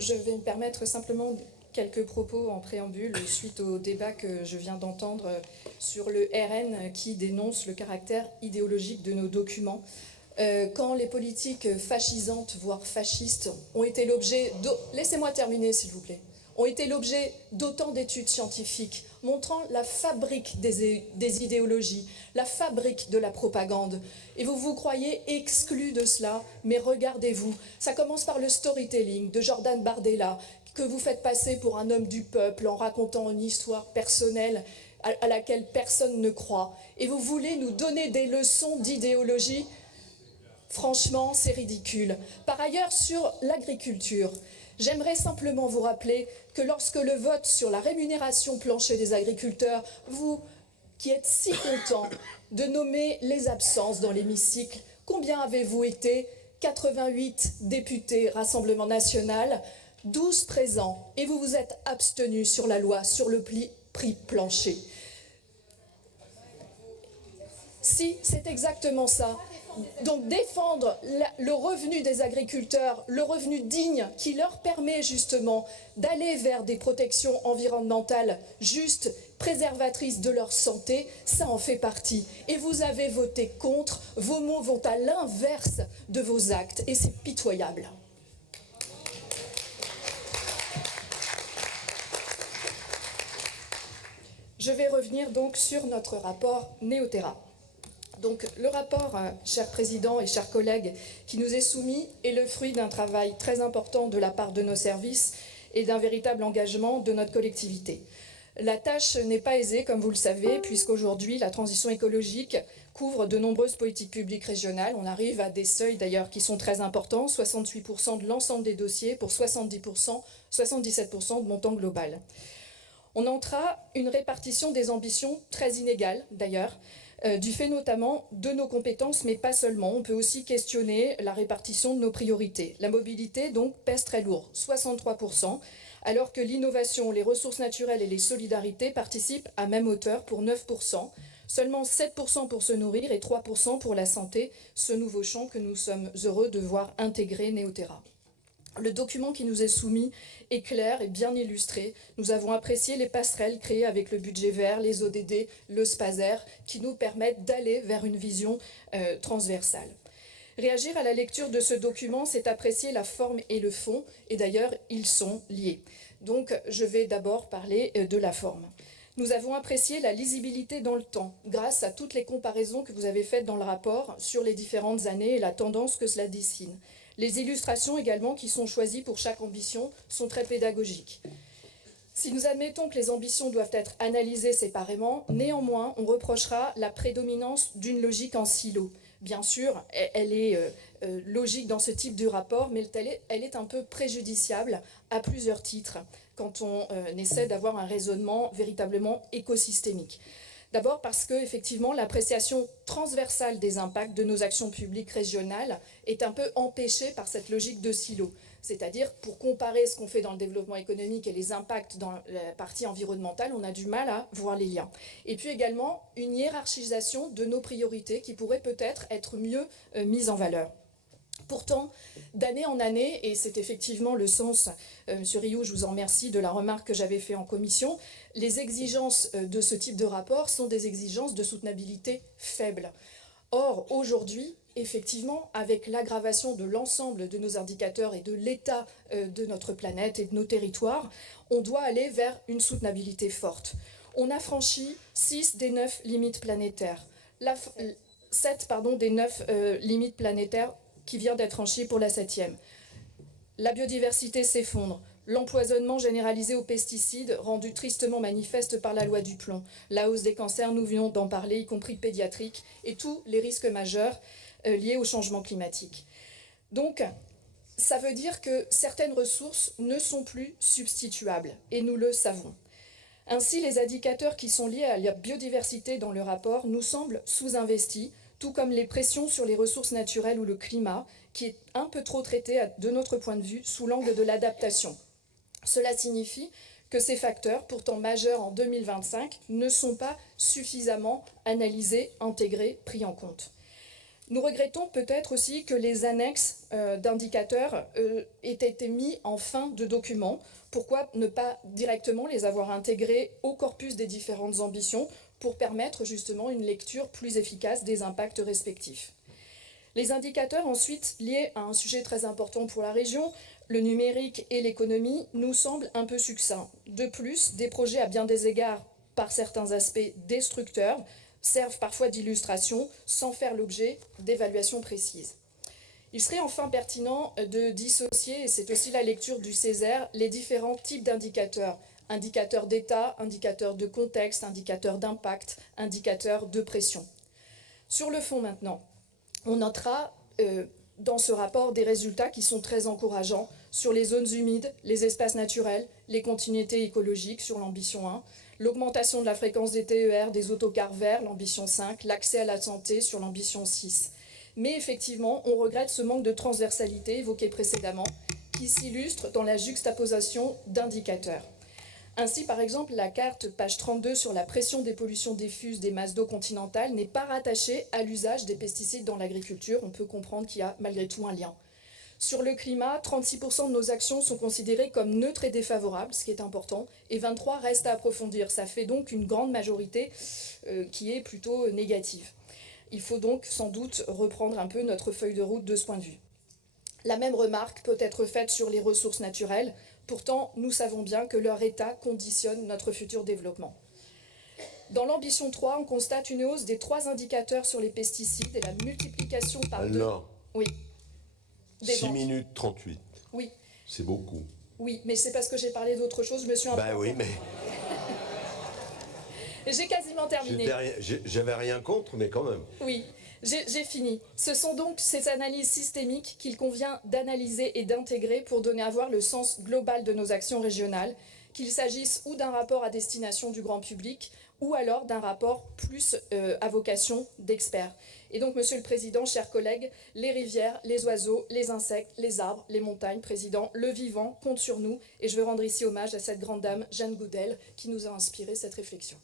Je vais me permettre simplement quelques propos en préambule suite au débat que je viens d'entendre sur le RN qui dénonce le caractère idéologique de nos documents. Quand les politiques fascisantes, voire fascistes, ont été l'objet de... Laissez-moi terminer, s'il vous plaît. Ont été l'objet d'autant d'études scientifiques montrant la fabrique des idéologies, la fabrique de la propagande. Et vous vous croyez exclus de cela, mais regardez-vous. Ça commence par le storytelling de Jordan Bardella, que vous faites passer pour un homme du peuple en racontant une histoire personnelle à laquelle personne ne croit. Et vous voulez nous donner des leçons d'idéologie ? Franchement, c'est ridicule. Par ailleurs, sur l'agriculture, j'aimerais simplement vous rappeler que lorsque le vote sur la rémunération plancher des agriculteurs, vous qui êtes si contents de nommer les absences dans l'hémicycle, combien avez-vous été? 88 députés Rassemblement National, 12 présents, et vous vous êtes abstenus sur la loi sur le prix plancher. Si, c'est exactement ça. Donc défendre le revenu des agriculteurs, le revenu digne qui leur permet justement d'aller vers des protections environnementales justes, préservatrices de leur santé, ça en fait partie. Et vous avez voté contre, vos mots vont à l'inverse de vos actes et c'est pitoyable. Je vais revenir donc sur notre rapport Néoterra. Donc le rapport, cher Président et chers collègues, qui nous est soumis est le fruit d'un travail très important de la part de nos services et d'un véritable engagement de notre collectivité. La tâche n'est pas aisée, comme vous le savez, puisqu'aujourd'hui, la transition écologique couvre de nombreuses politiques publiques régionales. On arrive à des seuils d'ailleurs qui sont très importants, 68% de l'ensemble des dossiers pour 77% de montant global. On notera une répartition des ambitions très inégale d'ailleurs, du fait notamment de nos compétences, mais pas seulement. On peut aussi questionner la répartition de nos priorités. La mobilité, donc, pèse très lourd, 63%, alors que l'innovation, les ressources naturelles et les solidarités participent à même hauteur pour 9%, seulement 7% pour se nourrir et 3% pour la santé, ce nouveau champ que nous sommes heureux de voir intégrer Néoterra. Le document qui nous est soumis est clair et bien illustré. Nous avons apprécié les passerelles créées avec le budget vert, les ODD, le SPASER, qui nous permettent d'aller vers une vision transversale. Réagir à la lecture de ce document, c'est apprécier la forme et le fond, et d'ailleurs, ils sont liés. Donc, je vais d'abord parler de la forme. Nous avons apprécié la lisibilité dans le temps, grâce à toutes les comparaisons que vous avez faites dans le rapport sur les différentes années et la tendance que cela dessine. Les illustrations également qui sont choisies pour chaque ambition sont très pédagogiques. Si nous admettons que les ambitions doivent être analysées séparément, néanmoins, on reprochera la prédominance d'une logique en silo. Bien sûr, elle est logique dans ce type de rapport, mais elle est un peu préjudiciable à plusieurs titres quand on essaie d'avoir un raisonnement véritablement écosystémique. D'abord parce que, effectivement, l'appréciation transversale des impacts de nos actions publiques régionales est un peu empêchée par cette logique de silo. C'est-à-dire, pour comparer ce qu'on fait dans le développement économique et les impacts dans la partie environnementale, on a du mal à voir les liens. Et puis également, une hiérarchisation de nos priorités qui pourrait peut-être être mieux mise en valeur. Pourtant, d'année en année, et c'est effectivement le sens, Monsieur Rioux, je vous en remercie de la remarque que j'avais faite en commission, les exigences de ce type de rapport sont des exigences de soutenabilité faibles. Or, aujourd'hui, effectivement, avec l'aggravation de l'ensemble de nos indicateurs et de l'état de notre planète et de nos territoires, on doit aller vers une soutenabilité forte. On a franchi 6 des 9 limites planétaires, 7 des 9 limites planétaires qui vient d'être franchi pour la 7e. La biodiversité s'effondre. L'empoisonnement généralisé aux pesticides, rendu tristement manifeste par la loi du plomb. La hausse des cancers, nous venons d'en parler, y compris pédiatriques, et tous les risques majeurs liés au changement climatique. Donc, ça veut dire que certaines ressources ne sont plus substituables, et nous le savons. Ainsi, les indicateurs qui sont liés à la biodiversité dans le rapport nous semblent sous-investis, tout comme les pressions sur les ressources naturelles ou le climat, qui est un peu trop traité, de notre point de vue, sous l'angle de l'adaptation. Cela signifie que ces facteurs, pourtant majeurs en 2025, ne sont pas suffisamment analysés, intégrés, pris en compte. Nous regrettons peut-être aussi que les annexes d'indicateurs aient été mis en fin de document. Pourquoi ne pas directement les avoir intégrés au corpus des différentes ambitions pour permettre justement une lecture plus efficace des impacts respectifs? Les indicateurs ensuite liés à un sujet très important pour la région, le numérique et l'économie, nous semblent un peu succincts. De plus, des projets à bien des égards, par certains aspects destructeurs, servent parfois d'illustration sans faire l'objet d'évaluations précises. Il serait enfin pertinent de dissocier, et c'est aussi la lecture du Césaire, les différents types d'indicateurs. Indicateurs d'état, indicateurs de contexte, indicateurs d'impact, indicateurs de pression. Sur le fond maintenant, on notera dans ce rapport des résultats qui sont très encourageants sur les zones humides, les espaces naturels, les continuités écologiques sur l'ambition 1, l'augmentation de la fréquence des TER, des autocars verts, l'ambition 5, l'accès à la santé sur l'ambition 6. Mais effectivement, on regrette ce manque de transversalité évoqué précédemment qui s'illustre dans la juxtaposition d'indicateurs. Ainsi, par exemple, la carte, page 32, sur la pression des pollutions diffuses des masses d'eau continentales n'est pas rattachée à l'usage des pesticides dans l'agriculture. On peut comprendre qu'il y a malgré tout un lien. Sur le climat, 36% de nos actions sont considérées comme neutres et défavorables, ce qui est important, et 23% restent à approfondir. Ça fait donc une grande majorité qui est plutôt négative. Il faut donc sans doute reprendre un peu notre feuille de route de ce point de vue. La même remarque peut être faite sur les ressources naturelles. Pourtant, nous savons bien que leur état conditionne notre futur développement. Dans l'ambition 3, on constate une hausse des 3 indicateurs sur les pesticides et la multiplication par 2. Alors, oui. 6 minutes 38. Oui. C'est beaucoup. Oui, mais c'est parce que j'ai parlé d'autre chose, je me suis un peu... Ben oui, mais... J'ai quasiment terminé. J'avais rien contre, mais quand même. Oui, j'ai fini. Ce sont donc ces analyses systémiques qu'il convient d'analyser et d'intégrer pour donner à voir le sens global de nos actions régionales, qu'il s'agisse ou d'un rapport à destination du grand public, ou alors d'un rapport plus à vocation d'experts. Et donc, Monsieur le Président, chers collègues, les rivières, les oiseaux, les insectes, les arbres, les montagnes, Président, le vivant comptent sur nous. Et je veux rendre ici hommage à cette grande dame, Jeanne Goudel, qui nous a inspiré cette réflexion.